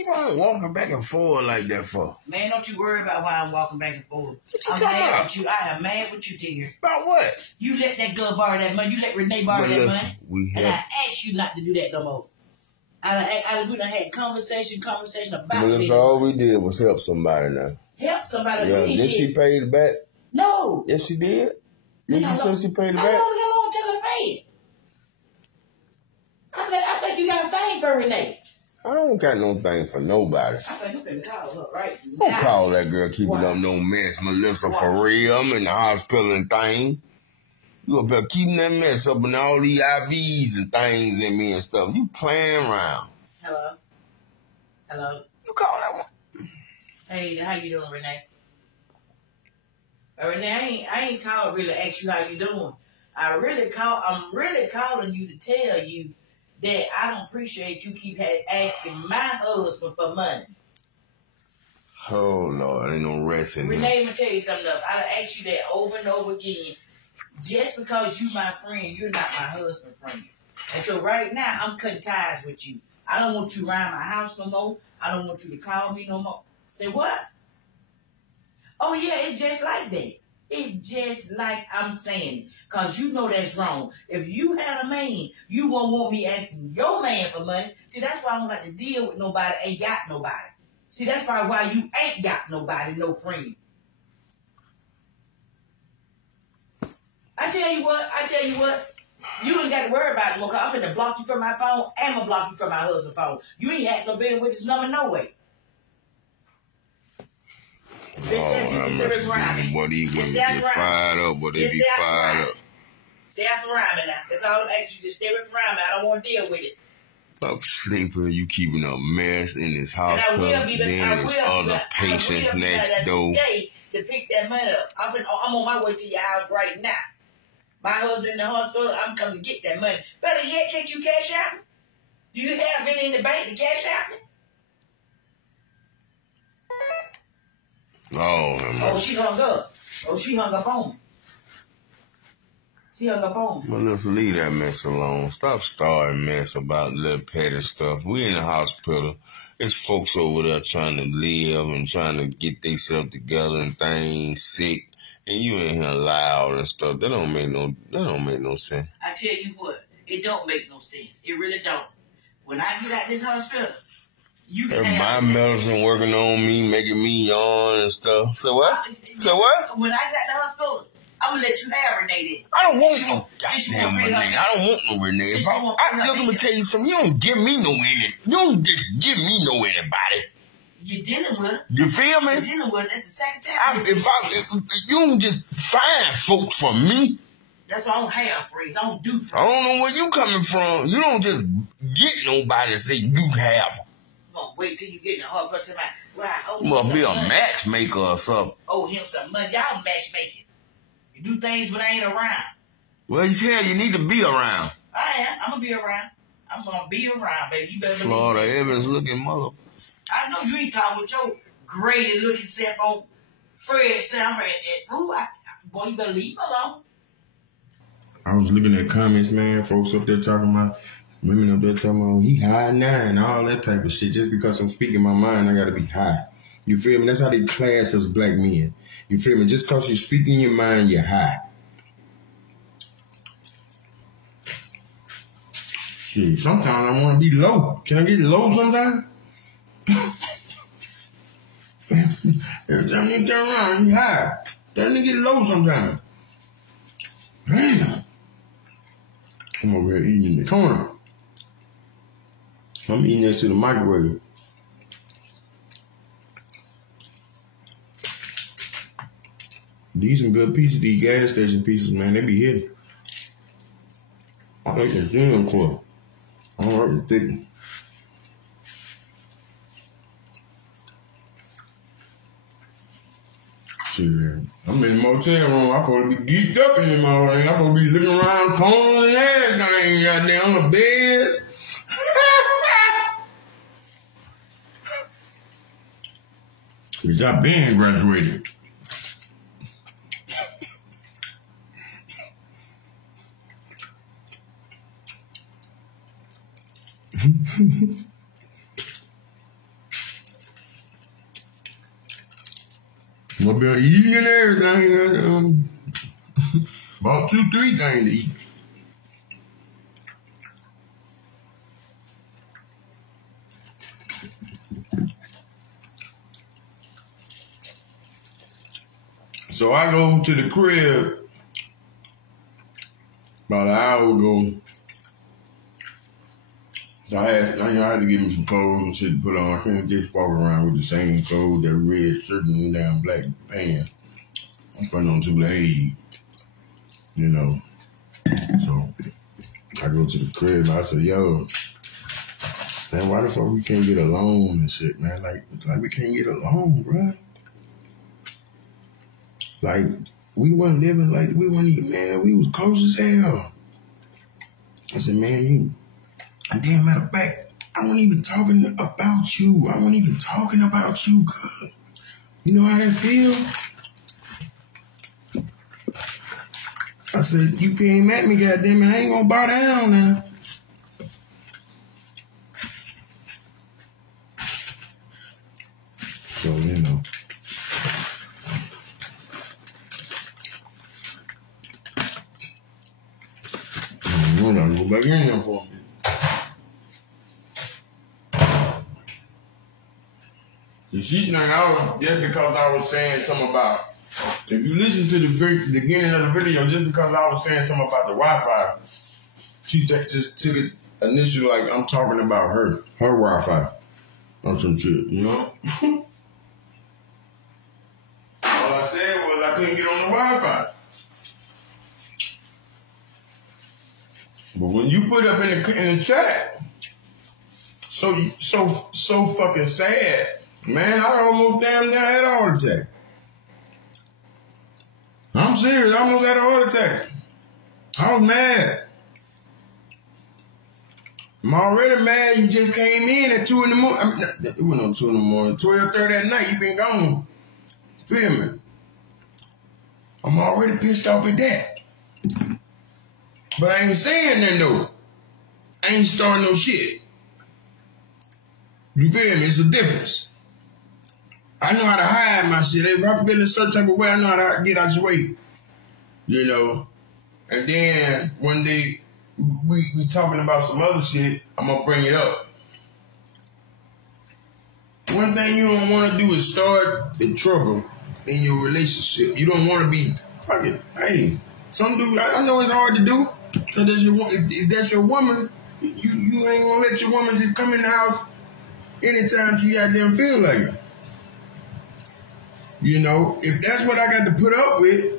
keep on walking back and forth like that for? Man, don't you worry about why I'm walking back and forth. I'm mad with you. I am mad with you, Tigger. About what? You let that girl borrow that money. You let Renee borrow that money. And I asked you not to do that no more. We done had conversation about it. Melissa, all we did was help somebody now. Help somebody. Yeah, did she pay it back? No. Yes, she did. Did you say she paid it back? How long took her to pay it? I think you got a thing for Renee. I don't got no thing for nobody. I think you better call her right Don't now. call that girl keeping up no mess, Melissa, for real. I'm in the hospital and things. You up there keeping that mess up and all these IVs and things in me and stuff. You playing around. Hello? You call that one. Hey, how you doing, Renee? Renee, I ain't called really to ask you how you doing. I'm really calling you to tell you that I don't appreciate you keep asking my husband for money. Oh, Lord, ain't no rest in Renee, let me tell you something else. I ask you that over and over again. Just because you my friend, you're not my husband friend. And so right now, I'm cutting ties with you. I don't want you around my house no more. I don't want you to call me no more. Say what? Oh, yeah, it's just like that. It's just like I'm saying. Because you know that's wrong. If you had a man, you won't want me asking your man for money. See, that's why I don't like to deal with nobody ain't got nobody. See, that's probably why you ain't got nobody, no friend. I tell you what, you ain't got to worry about it more, because I'm finna block you from my phone and I'm gonna block you from my husband's phone. You ain't had no business with this number no way. What he would get fired up, but they be fired up. Stay out from around me now. That's all I'm asking you. Just stay away from around me. I don't want to deal with it. Stop sleeping. You keeping a mess in this hospital. Then there's other patients next door. To pick that money up. I'm on my way to your house right now. My husband in the hospital, I'm coming to get that money. Better yet, can't you cash out me? Do you have any in the bank to cash out me? Oh, she hung up. She hung up on me. Well, let's leave that mess alone. Stop starting mess about little petty stuff. We in the hospital. There's folks over there trying to live and trying to get themselves together and things, sick. And you in here loud and stuff. That don't make no sense. I tell you what, it don't make no sense. It really don't. When I get out this hospital, you can have my medicine working on me, making me yawn and stuff. So what? When I get out the hospital, I'm gonna let you have Renee. I don't want no goddamn Renee. I don't want no Renee. Let me tell you something. You don't give me no any. You don't just give me no anybody. You're dealing with it. You feel me? You're dealing with it. That's the second time. If you don't just find folks for me. That's why I don't have friends. I don't do friends. I don't know where you coming from. You don't just get nobody to say you have them. I'm gonna wait till you get in the hospital to my. You must be a matchmaker or something. Owe him some money. Y'all matchmaking. You do things when I ain't around. Well, you need to be around. I am. I'm gonna be around. I'm gonna be around, baby. You better. Florida Evans looking mother. I know you ain't talking with your graded looking self on Fred Sanford boy, you better leave him alone. I was looking at comments, man. Folks up there talking about women up there talking about he high now and all that type of shit. Just because I'm speaking my mind, I gotta be high. You feel me? That's how they class us black men. You feel me? Just because you're speaking your mind, you're high. Shit, sometimes I want to be low. Can I get low sometimes? Every time you turn around, you high. That nigga get low sometimes. Damn. I'm over here eating in the corner. I'm eating next to the microwave. These some good pieces, these gas station pieces, man. They be hitting. I like the gym club. I don't like the thick. Shit, I'm in the motel room. I'm supposed to be geeked up in the morning. I'm supposed to be looking around corners and everything out there on the bed. Cause I been graduated. I've been eating and everything. About 2-3 things to eat. So I go to the crib about an hour ago. So I had to give me some clothes and shit to put on. I can't just walk around with the same clothes, that red shirt and damn black pants. I'm putting on too late, you know. So I go to the crib and I said, yo, man, why the fuck we can't get along and shit, man? Like we can't get along, bro. Like, we wasn't living like, we wasn't even, man, we was close as hell. I said, man, and then matter of fact, I wasn't even talking about you. I wasn't even talking about you, cuz. You know how that feel? I said, you came at me, goddamn it, I ain't gonna bow down now. So, you know. I'm gonna go back in here for me. The shit thing out just because I was saying something about, if you listen to the beginning of the video, just because I was saying something about the Wi-Fi, she just took it initially like I'm talking about her Wi-Fi or some shit, you know? All I said was I couldn't get on the Wi-Fi. But when you put up in the chat, so fucking sad, man, I almost damn near had a heart attack. I'm serious, I almost had a heart attack. I was mad. I'm already mad you just came in at 2 in the morning. I mean, it wasn't no 2 in the morning. 12:30 at night, you been gone. Feel me? I'm already pissed off at that. But I ain't saying nothing though. I ain't starting no shit. You feel me? It's a difference. I know how to hide my shit. If I feel in a certain type of way, I know how to get out your way. You know? And then when we talking about some other shit, I'm gonna bring it up. One thing you don't want to do is start the trouble in your relationship. You don't want to be fucking, hey, some dude, I know it's hard to do. So if that's your woman, you ain't gonna let your woman just come in the house anytime she got them feel like it. You know, if that's what I got to put up with,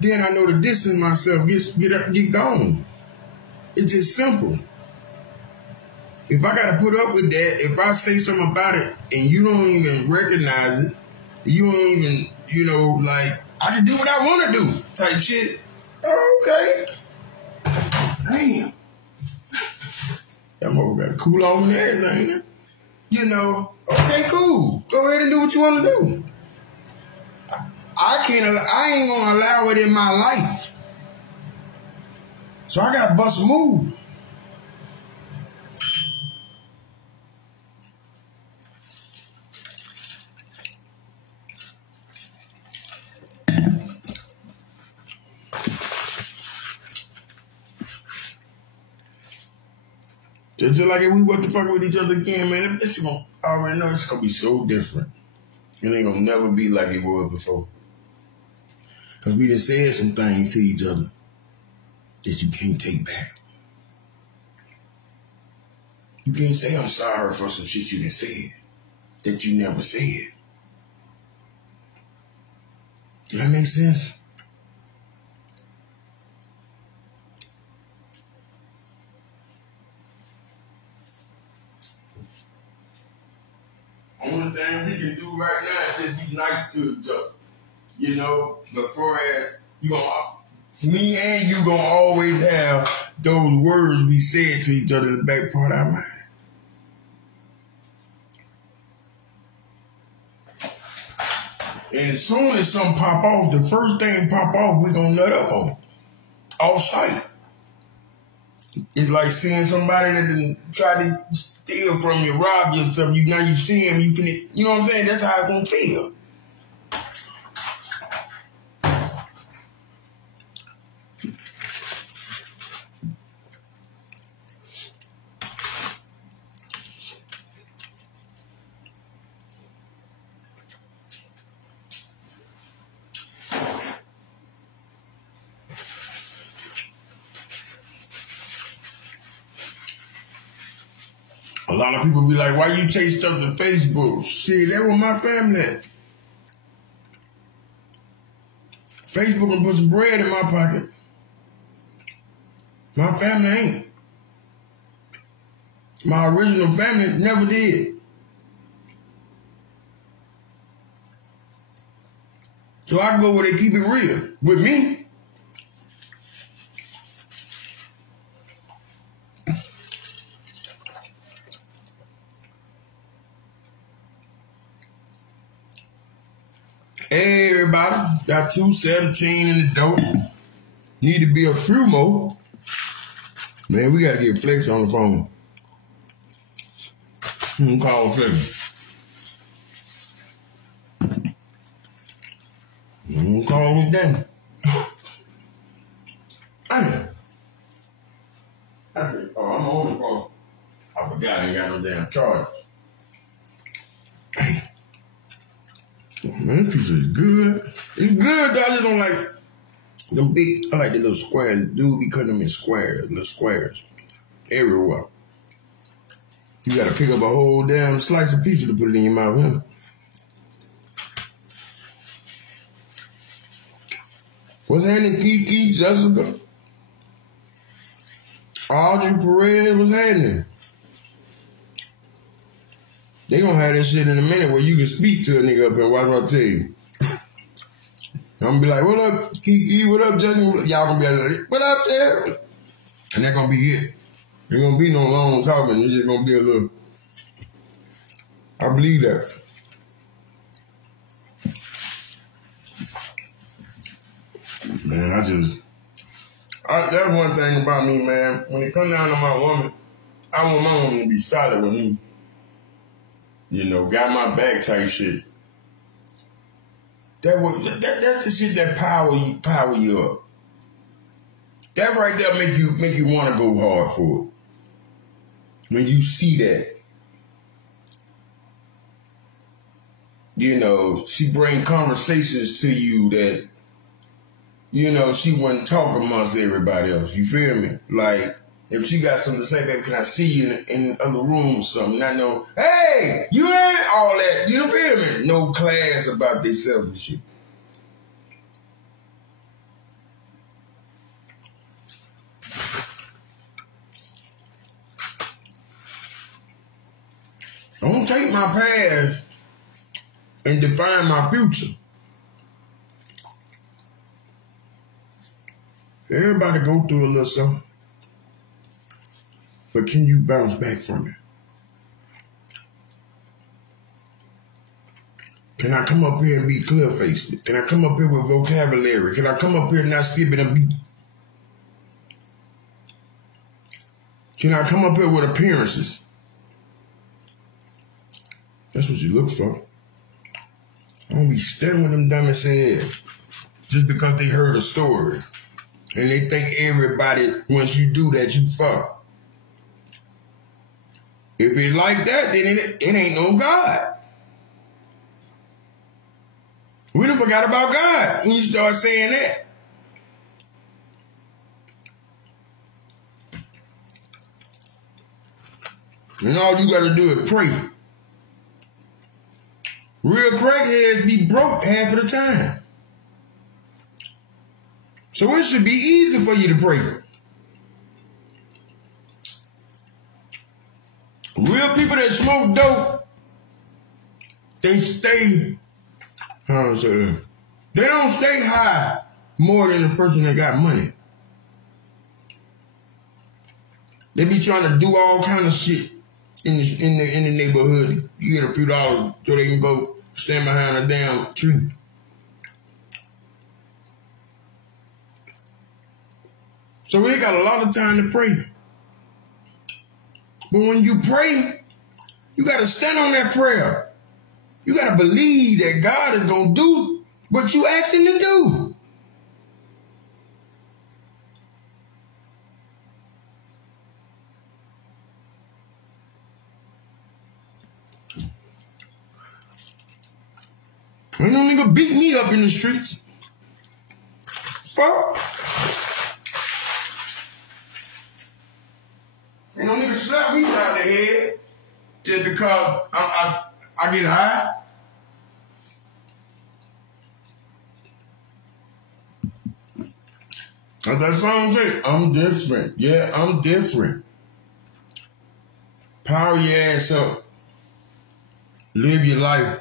then I know to distance myself, get gone. It's just simple. If I got to put up with that, if I say something about it and you don't even recognize it, you don't even, you know, like, I can do what I want to do type shit. Oh, okay. Damn. That mother got to cool off and everything. You know, okay, cool. Go ahead and do what you want to do. I ain't gonna allow it in my life. So I gotta bust a move. Just like if we were to fuck with each other again, man, this is gonna, I already know it's gonna be so different. It ain't gonna never be like it was before. Because we just said some things to each other that you can't take back. You can't say I'm sorry for some shit you done said that you never said. Does that make sense? Only thing we can do right now is just be nice to each other. You know, but far as me and you gonna always have those words we said to each other in the back part of our mind. And as soon as something pop off, the first thing pop off, we gonna nut up on it. Off sight. It's like seeing somebody that done try to steal from you, rob you or something. Now you see him, you know what I'm saying? That's how it's gonna feel. lot of people be like, why you take stuff to Facebook? Shit, that was my family. Facebook can put some bread in my pocket. My family ain't. My original family never did. So I go where they keep it real. With me, hey, everybody, got 217 in the dope. Need to be a few more. Man, we got to get Flex on the phone. Call Flex. Call him down. Oh, I'm on the phone. I forgot I ain't got no damn charge. Man, this pizza is good. It's good, though. I just don't like them big. I like the little squares. Dude be cutting them in squares, little squares. Everywhere. You gotta pick up a whole damn slice of pizza to put it in your mouth, huh? What's happening, Kiki, Jessica? Audrey Perez, what's happening? They gonna have this shit in a minute where you can speak to a nigga up here. What do I tell you? I'm gonna be like, what up, Kiki? What up, Jessica? Y'all gonna be like, what up there? And that gonna be it. Ain't gonna be no long talking. It's just gonna be a little. I believe that. Man, that's one thing about me, man. When it comes down to my woman, I want my woman to be solid with me. You know, got my back type shit. That's the shit that power you up. That right there make you want to go hard for it. When you see that. You know, she bring conversations to you that, you know, she wouldn't talk amongst everybody else. You feel me? Like, if she got something to say, baby, can I see you in the other room or something? I know, hey, you ain't all that. You feel me? No class about themselves and shit. Don't take my past and define my future. Everybody go through a little something. But can you bounce back from it? Can I come up here and be clear-faced? Can I come up here with vocabulary? Can I come up here and not skip it a beat? Can I come up here with appearances? That's what you look for. I don't be staring with them dumbass heads just because they heard a story. And they think everybody, once you do that, you fuck. If it's like that, then it ain't no God. We done forgot about God when you start saying that. And all you gotta do is pray. Real crackheads be broke half of the time. So it should be easy for you to pray. Real people that smoke dope, they stay, how do I say that? They don't stay high more than the person that got money. They be trying to do all kind of shit in the neighborhood. You get a few dollars so they can go stand behind a damn tree. So we ain't got a lot of time to pray. But when you pray, you got to stand on that prayer. You got to believe that God is going to do what you asked him to do. Ain't no nigga beat me up in the streets. Fuck. Ain't no nigga slap me around the head. just because I get high. As that song say, I'm different. Yeah, I'm different. Power your ass up. Live your life.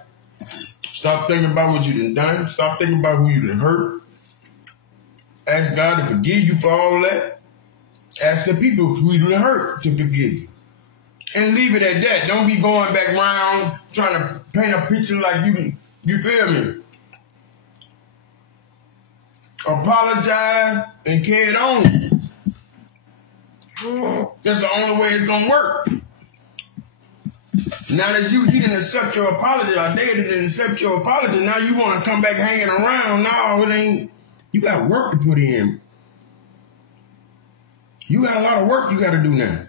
Stop thinking about what you done. Stop thinking about who you done hurt. Ask God to forgive you for all that. Ask the people who you done hurt to forgive you. And leave it at that. Don't be going back around trying to paint a picture like you feel me? Apologize and carry it on. That's the only way it's gonna work. Now that he didn't accept your apology, or they didn't accept your apology, now you want to come back hanging around. No, it ain't. You got work to put in. You got a lot of work you got to do now.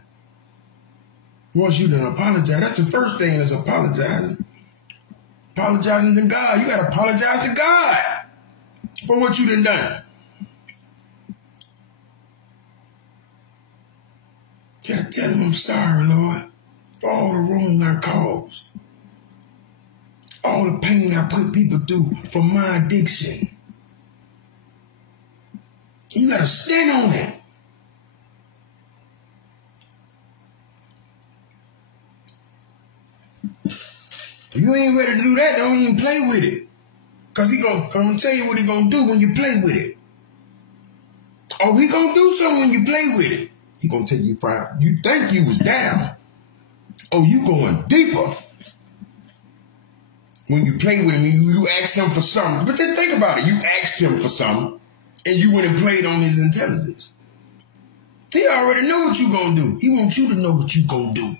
Once you done apologize, that's the first thing is apologizing. Apologizing to God. You got to apologize to God for what you done. You got to tell him, I'm sorry, Lord, for all the wrong I caused. All the pain I put people through for my addiction. You got to stand on that. If you ain't ready to do that, don't even play with it. Because I'm going to tell you what he going to do when you play with it. Oh, he going to do something when you play with it. He going to take you far. You think you was down. Oh, you going deeper. When you play with him, you ask him for something. But just think about it. You asked him for something, and you went and played on his intelligence. He already know what you going to do. He wants you to know what you going to do.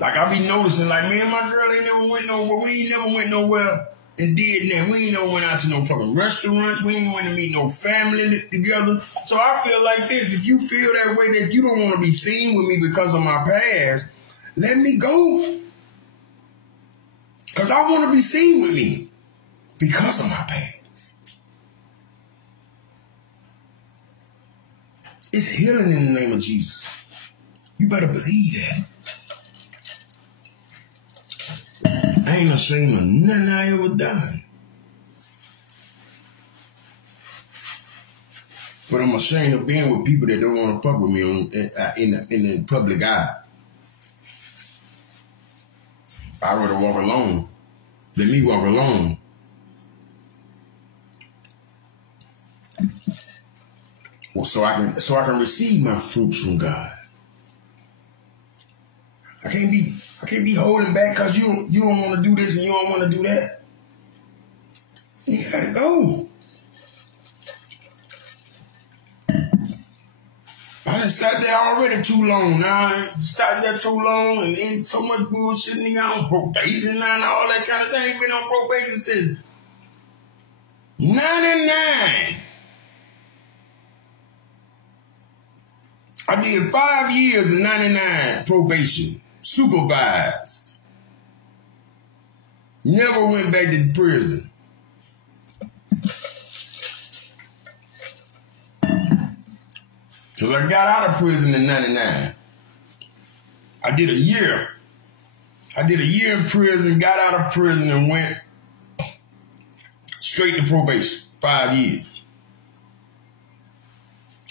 Like I be noticing, like me and my girl ain't never went nowhere. We ain't never went nowhere and did that. We ain't never went out to no fucking restaurants. We ain't went to meet no family together. So I feel like this. If you feel that way that you don't want to be seen with me because of my past, let me go. Because I want to be seen with me because of my past. It's healing in the name of Jesus. You better believe that. I ain't ashamed of nothing I ever done. But I'm ashamed of being with people that don't want to fuck with me in the public eye. I'd rather walk alone than me walk alone. Well, so I can receive my fruits from God. I can't be holding back because you don't want to do this and you don't want to do that. You gotta go. I done sat there already too long. Now I sat there too long and then so much bullshit, nigga, on probation and all that kind of thing. I ain't been on probation since 99. I did 5 years in 99 probation. Supervised. Never went back to prison. Because I got out of prison in 99. I did a year. I did a year in prison, got out of prison, and went straight to probation. 5 years.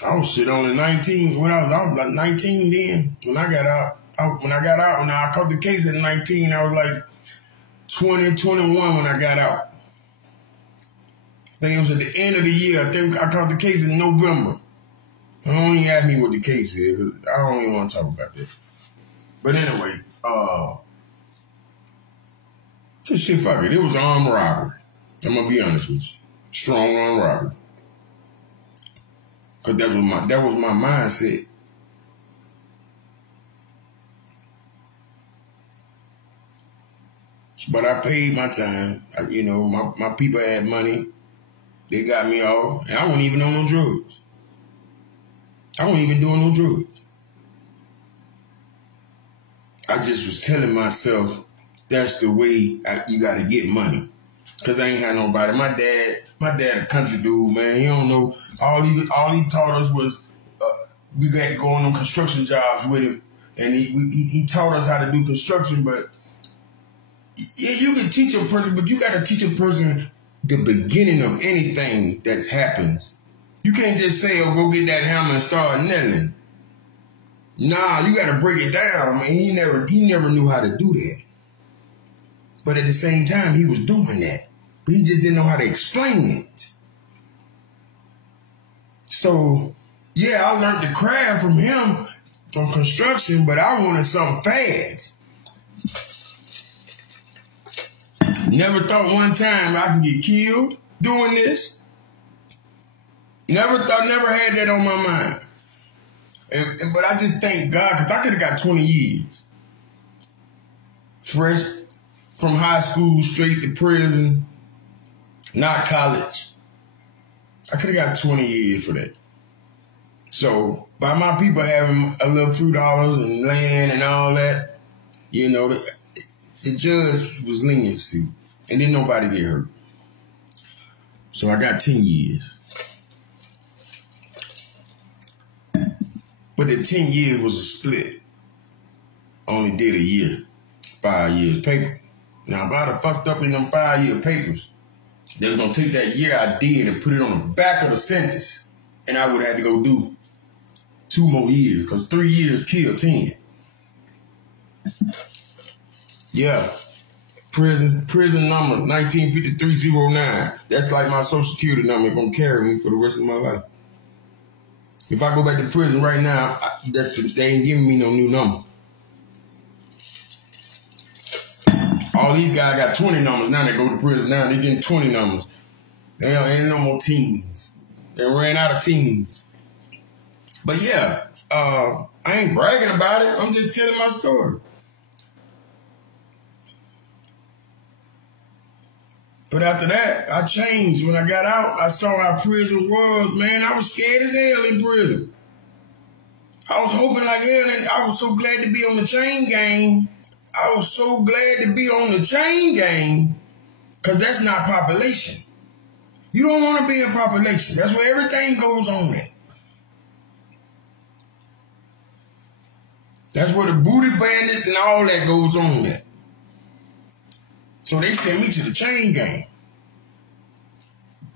I was only 19. When I was like 19 then, when I got out. When I caught the case at 19, I was like 20, 21 when I got out. I think it was at the end of the year. I think I caught the case in November. Don't even ask me what the case is. I don't even want to talk about that. But anyway, just shit, fuck it. It was armed robbery. I'm going to be honest with you. Strong armed robbery. Because that was my mindset. But I paid my time. My people had money. They got me off. And I wasn't even on no drugs. I wasn't even doing no drugs. I just was telling myself that's the way you got to get money. Cause I ain't had nobody. My dad a country dude, man. He don't know. All he taught us was we got to go on them construction jobs with him, and he taught us how to do construction. But yeah, you can teach a person, but you got to teach a person the beginning of anything that happens. You can't just say, "Oh, go get that hammer and start nailing." Nah, you got to break it down, man. He never knew how to do that. But at the same time, he was doing that. But he just didn't know how to explain it. So, yeah, I learned the craft from him, from construction, but I wanted something fast. Never thought one time I could get killed doing this. Never had that on my mind. But I just thank God, because I could have got 20 years. Fresh from high school straight to prison, not college. I could have got 20 years for that. So by my people having a little few dollars and land and all that, you know, the judge was leniency, and then nobody get hurt. So I got 10 years. But the 10 years was a split. Only did a year, 5 years paper. Now, if I'd have fucked up in them 5-year papers, they was going to take that year I did and put it on the back of the sentence, and I would have had to go do 2 more years, because 3 years killed 10. Yeah. Prison number 195309. That's like my social security number. It's going to carry me for the rest of my life. If I go back to prison right now, they ain't giving me no new number. All these guys got 20 numbers. Now they go to prison. Now they getting 20 numbers. They ain't no more teens. They ran out of teens. But yeah, I ain't bragging about it. I'm just telling my story. But after that, I changed. When I got out, I saw how prison was. Man, I was scared as hell in prison. I was hoping like hell, and I was so glad to be on the chain gang. I was so glad to be on the chain gang, because that's not population. You don't want to be in population. That's where everything goes on at. That's where the booty bandits and all that goes on at. So they sent me to the chain gang.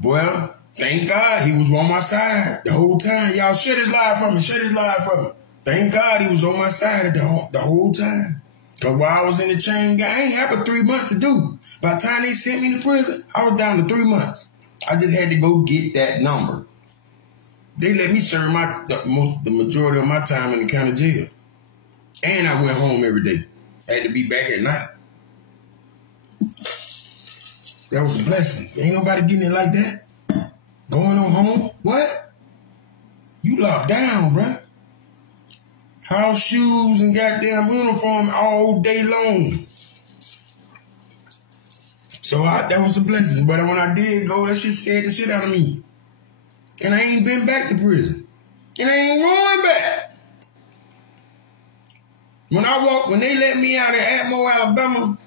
Well, thank God he was on my side the whole time. Y'all share this live for me. Share this live for me. Thank God he was on my side the whole time. Because while I was in the chain gang, I ain't had but 3 months to do. By the time they sent me to prison, I was down to 3 months. I just had to go get that number. They let me serve the majority of my time in the county jail. And I went home every day. I had to be back at night. That was a blessing. Ain't nobody getting it like that. Going on home? What? You locked down, bruh. House shoes and goddamn uniform all day long. So that was a blessing. But when I did go, that shit scared the shit out of me. And I ain't been back to prison. And I ain't going back. When they let me out of Atmore, Alabama,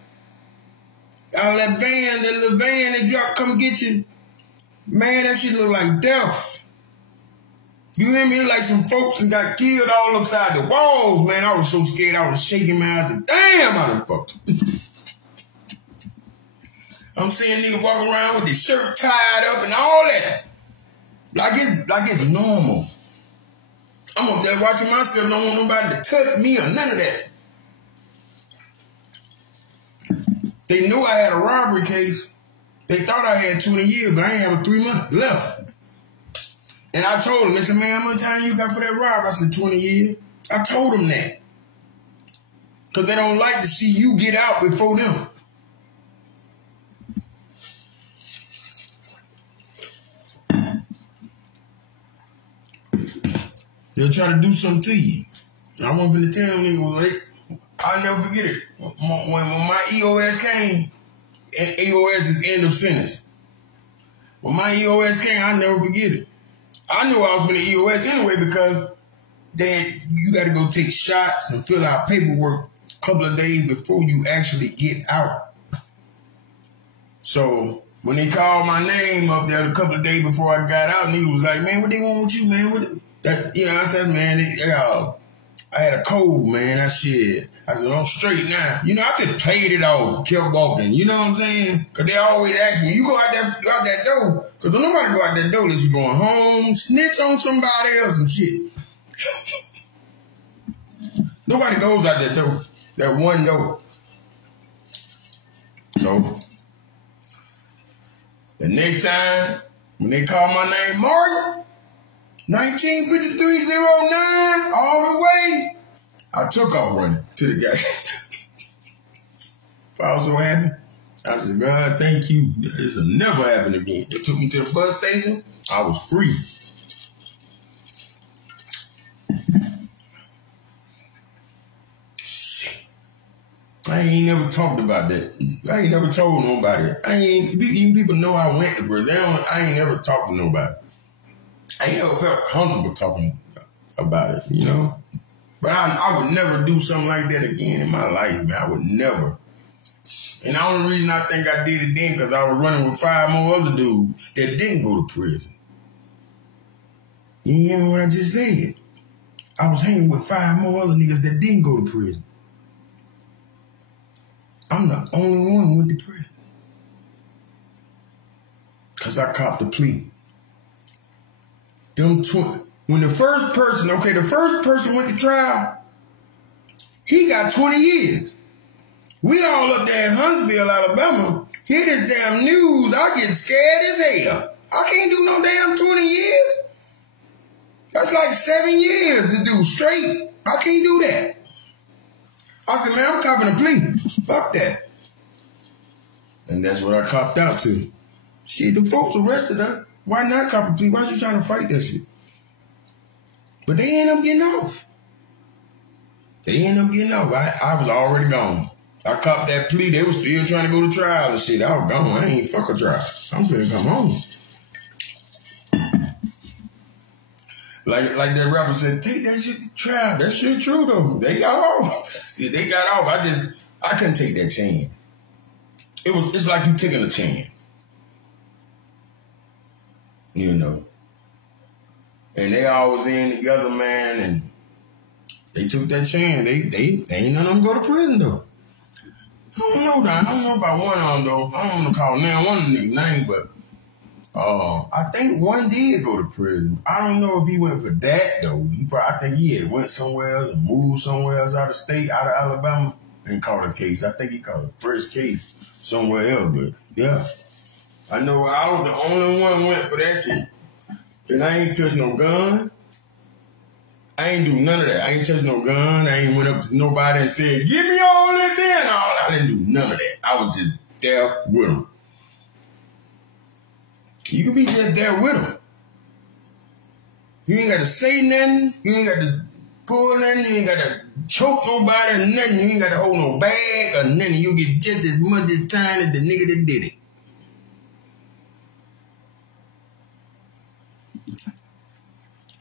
out of that little van that drop come get you, man, that shit look like death. You hear me? Like some folks that got killed all upside the walls, man. I was so scared. I was shaking my eyes. And, damn, I done fucked up. I'm seeing niggas walking around with their shirt tied up and all that. Like it's normal. I'm up there watching myself. Don't want nobody to touch me or none of that. They knew I had a robbery case. They thought I had 20 years, but I ain't have 3 months left. And I told them, they said, man, how much time you got for that robbery? I said, 20 years. I told them that. Because they don't like to see you get out before them. They'll try to do something to you. I wasn't going to tell them, niggas, I'll never forget it. When my EOS came, and EOS is end of sentence. When my EOS came, I'll never forget it. I knew I was with the EOS anyway because you got to go take shots and fill out paperwork couple of days before you actually get out. So when they called my name up there a couple of days before I got out, nigga was like, man, what they want with you, man? I said, man, I had a cold, man. That shit. I said, I'm straight now. I just played it off, kept walking. You know what I'm saying? Because they always ask me, you go out that door. Because don't nobody go out that door unless you going home, snitch on somebody else and shit. Nobody goes out that door. That one door. So, the next time, when they call my name Martin, 195309, all the way, I took off running to the guy. I was so happy. I said, God, thank you. This will never happen again. They took me to the bus station. I was free. Shit. I ain't never talked about that. I ain't never told nobody. Even people know I went to Brazil. I ain't never talked to nobody. I ain't never felt comfortable talking about it, But I would never do something like that again in my life, man. I would never. And the only reason I think I did it then because I was running with 5 more other dudes that didn't go to prison. You hear me what I just said? I was hanging with 5 more other niggas that didn't go to prison. I'm the only one who went to prison. Because I copped the plea. When the first person went to trial, he got 20 years. We all up there in Huntsville, Alabama, hear this damn news, I get scared as hell. I can't do no damn 20 years. That's like 7 years to do straight. I can't do that. I said, man, I'm copping a plea. Fuck that. And that's what I copped out to. Shit, the folks arrested her. Why not cop a plea? Why you trying to fight that shit? But they end up getting off. I was already gone. I copped that plea. They were still trying to go to trial and shit. I was gone. I ain't fuck a trial. I'm finna come home. Like that rapper said, take that shit to trial. That shit true though. They got off. They got off. I couldn't take that chance. It's like you taking a chance. And they always in together, man, and they took that chance. They ain't none of them go to prison though. I don't know about one of them though. I don't want to call one of them name, but I think one did go to prison. I don't know if he went for that though. I think he had went somewhere else and moved somewhere else out of state, out of Alabama, and caught a case. I think he caught a first case somewhere else, but yeah. I know I was the only one who went for that shit. And I ain't touch no gun. I ain't do none of that. I ain't touch no gun. I ain't went up to nobody and said, give me all this in. I didn't do none of that. I was just there with them. You can be just there with them. You ain't got to say nothing. You ain't got to pull nothing. You ain't got to choke nobody or nothing. You ain't got to hold no bag or nothing. You get just as much as time as the nigga that did it.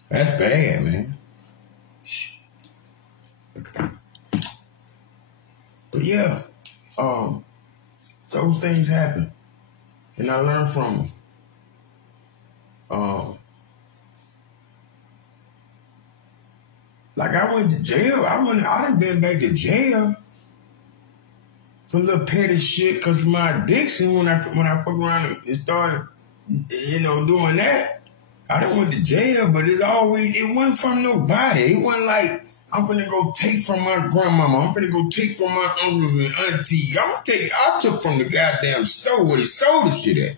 That's bad, man. But yeah, those things happen. And I learned from them. Like I went to jail. I done been back to jail for a little petty shit because of my addiction when I fuck around and started, doing that. I done went to jail, but it wasn't from nobody. It wasn't like, I'm finna go take from my grandmama. I'm finna go take from my uncles and aunties. I took from the goddamn store where they sold the shit at.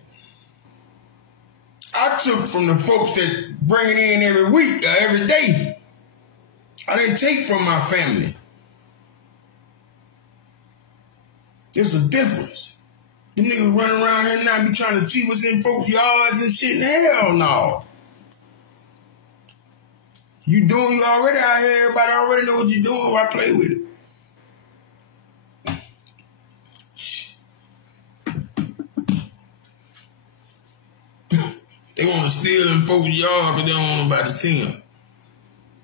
I took from the folks that bring it in every week or every day. I didn't take from my family. There's a difference. The niggas running around here now be trying to see what's in folks' yards and shit. Hell no. You already out here. Everybody already know what you're doing. Why play with it? They want to steal in folks' yard, but they don't want nobody to see them.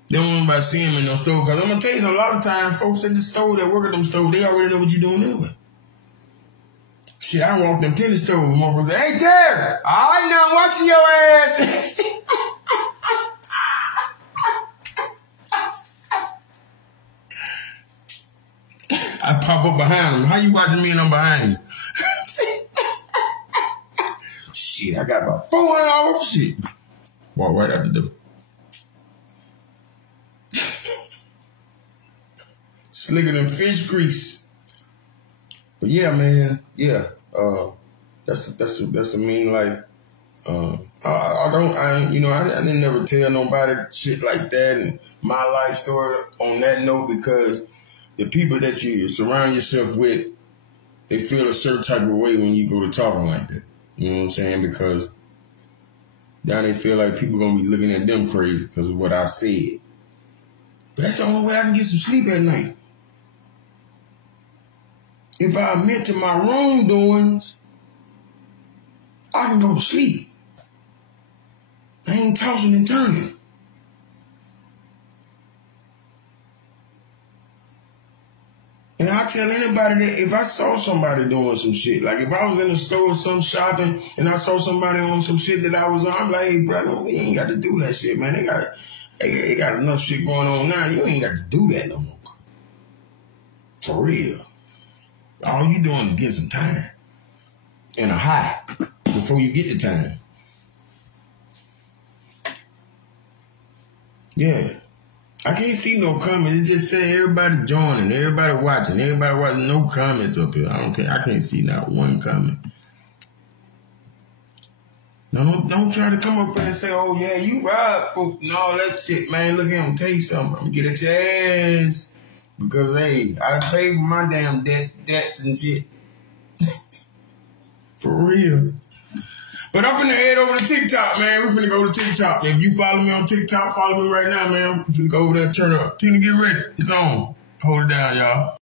They don't want nobody see him in no store. Because I'm going to tell you, a lot of times, folks at the store that work at them stores, they already know what you're doing anyway. Shit, I walked in penny store with motherfuckers say, hey, Terry, all right now, watching your ass. I pop up behind him. How you watching me and I'm behind you? Shit, I got about $400 shit. Walk right out the door. Slicker than fish grease. But yeah, man, yeah. That's a mean life. I didn't never tell nobody shit like that and my life story on that note, because the people that you surround yourself with, they feel a certain type of way when you go to talking like that. You know what I'm saying? Because now they feel like people gonna be looking at them crazy because of what I said. But that's the only way I can get some sleep at night. If I admit to my wrongdoings, I can go to sleep. I ain't tossing and turning. And I tell anybody that if I saw somebody doing some shit, like if I was in the store or some shopping and I saw somebody on some shit that I was on, I'm like, hey, brother, we ain't got to do that shit, man. They got enough shit going on now. You ain't got to do that no more. For real. All you doing is get some time and a high before you get the time. Yeah. I can't see no comments. It just say everybody joining, everybody watching, no comments up here. I don't care. I can't see not one comment. No, don't try to come up here and say, oh yeah, you robbed folks and all that shit, man. Look here, I'm gonna tell you something. I'm gonna get at your ass. Because hey, I paid for my damn debts and shit. For real. But I'm finna head over to TikTok, man. We're finna go to TikTok. If you follow me on TikTok, follow me right now, man. We're finna go over there and turn up. Tina, get ready. It's on. Hold it down, y'all.